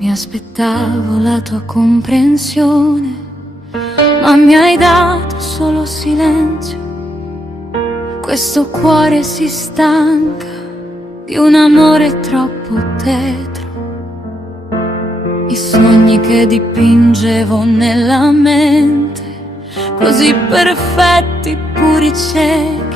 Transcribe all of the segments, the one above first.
Mi aspettavo la tua comprensione, ma mi hai dato solo silenzio. Questo cuore si stanca di un amore troppo tetro. I sogni che dipingevo nella mente, così perfetti, puri, ciechi,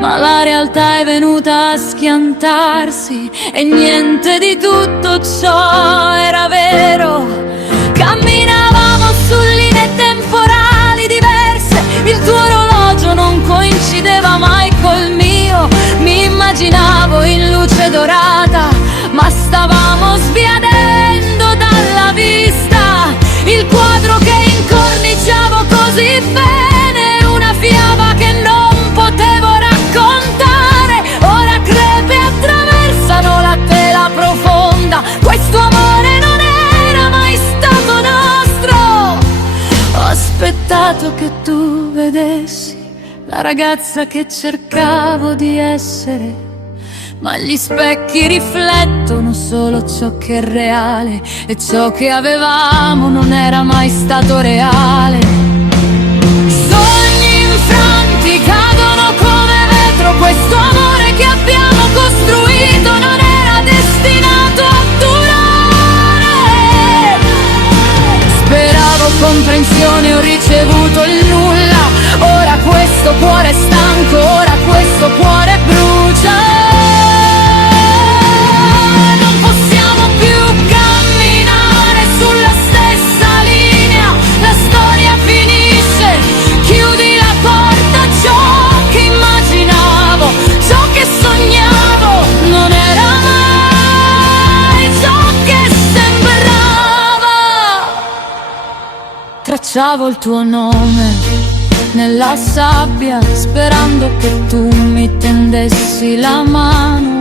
ma la realtà è venuta a schiantarsi e niente di tutto ciò era vero. Camminavamo su linee temporali diverse, il tuo orologio non coincideva mai col mio. Mi immaginavo in luce dorata, ma stavamo sbiadendo dalla vista. Il quadro che incorniciavo così bene, una fiaba che non potevo raccontare, ora crepe attraversano la tela profonda. Questo amore non era mai stato nostro. Ho aspettato che tu vedessi la ragazza che cercavo di essere, ma gli specchi riflettono solo ciò che è reale, e ciò che avevamo non era mai stato reale. Sogni infranti cadono come vetro, questo amore che abbiamo costruito non era destinato a durare. Speravo comprensione, ho ricevuto il nulla. Ora questo cuore è stanco, ora questo cuore brucia. Tracciavo il tuo nome nella sabbia, sperando che tu mi tendessi la mano,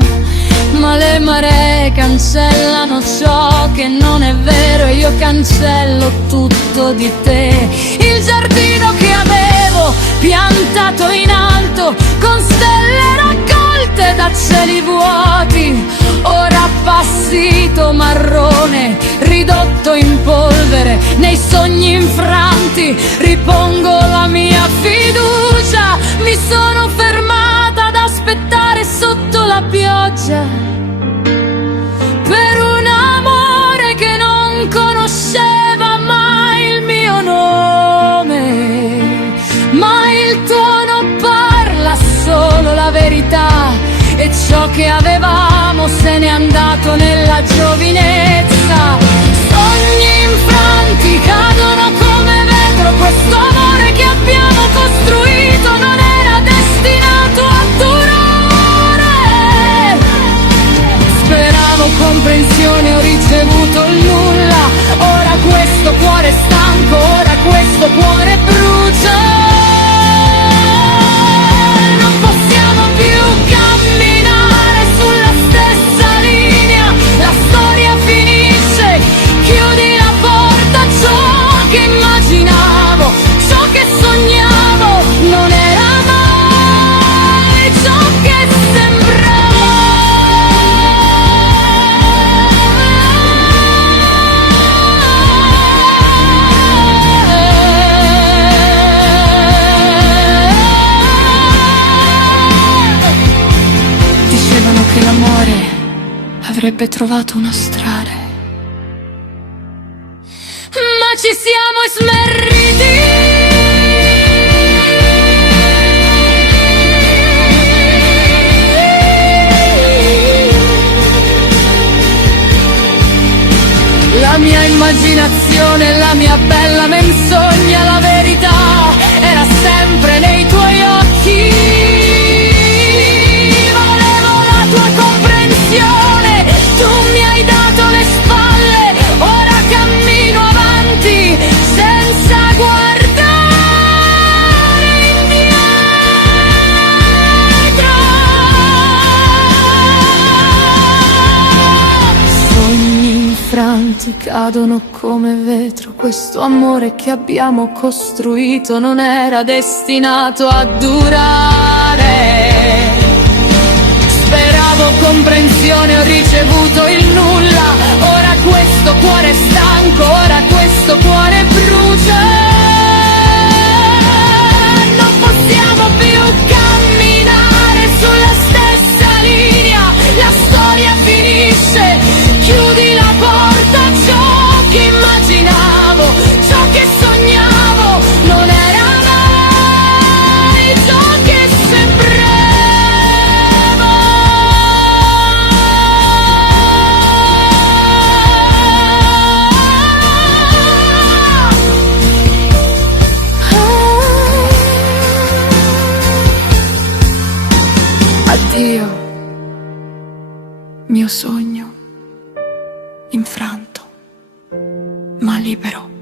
ma le maree cancellano ciò che non è vero e io cancello tutto di te. Il giardino che avevo piantato in alto con stelle raccolte da cieli vuoti, ora appassito marrone, ridotto in polvere. Nei sogni infranti ripongo la mia fiducia. Mi sono fermata ad aspettare sotto la pioggia per un amore che non conosceva mai il mio nome, ma il tuono parla solo la verità, e ciò che avevamo se n'è andato nella giovinezza. Sogni infranti cadono come vetro, questo amore che abbiamo costruito non era destinato a durare. Speravo comprensione, ho ricevuto il nulla. Ora questo cuore è stanco, ora questo cuore brucia. Avrebbe trovato una strada, ma ci siamo smarriti. La mia immaginazione, la mia bella menzogna, la verità era sempre nei tuoi occhi. Volevo la tua comprensione, tu mi hai dato le spalle, ora cammino avanti senza guardare indietro. Sogni infranti cadono come vetro, questo amore che abbiamo costruito non era destinato a durare. Speravo comprensione, ho ricevuto il nulla. Ora questo infranto, ma libero.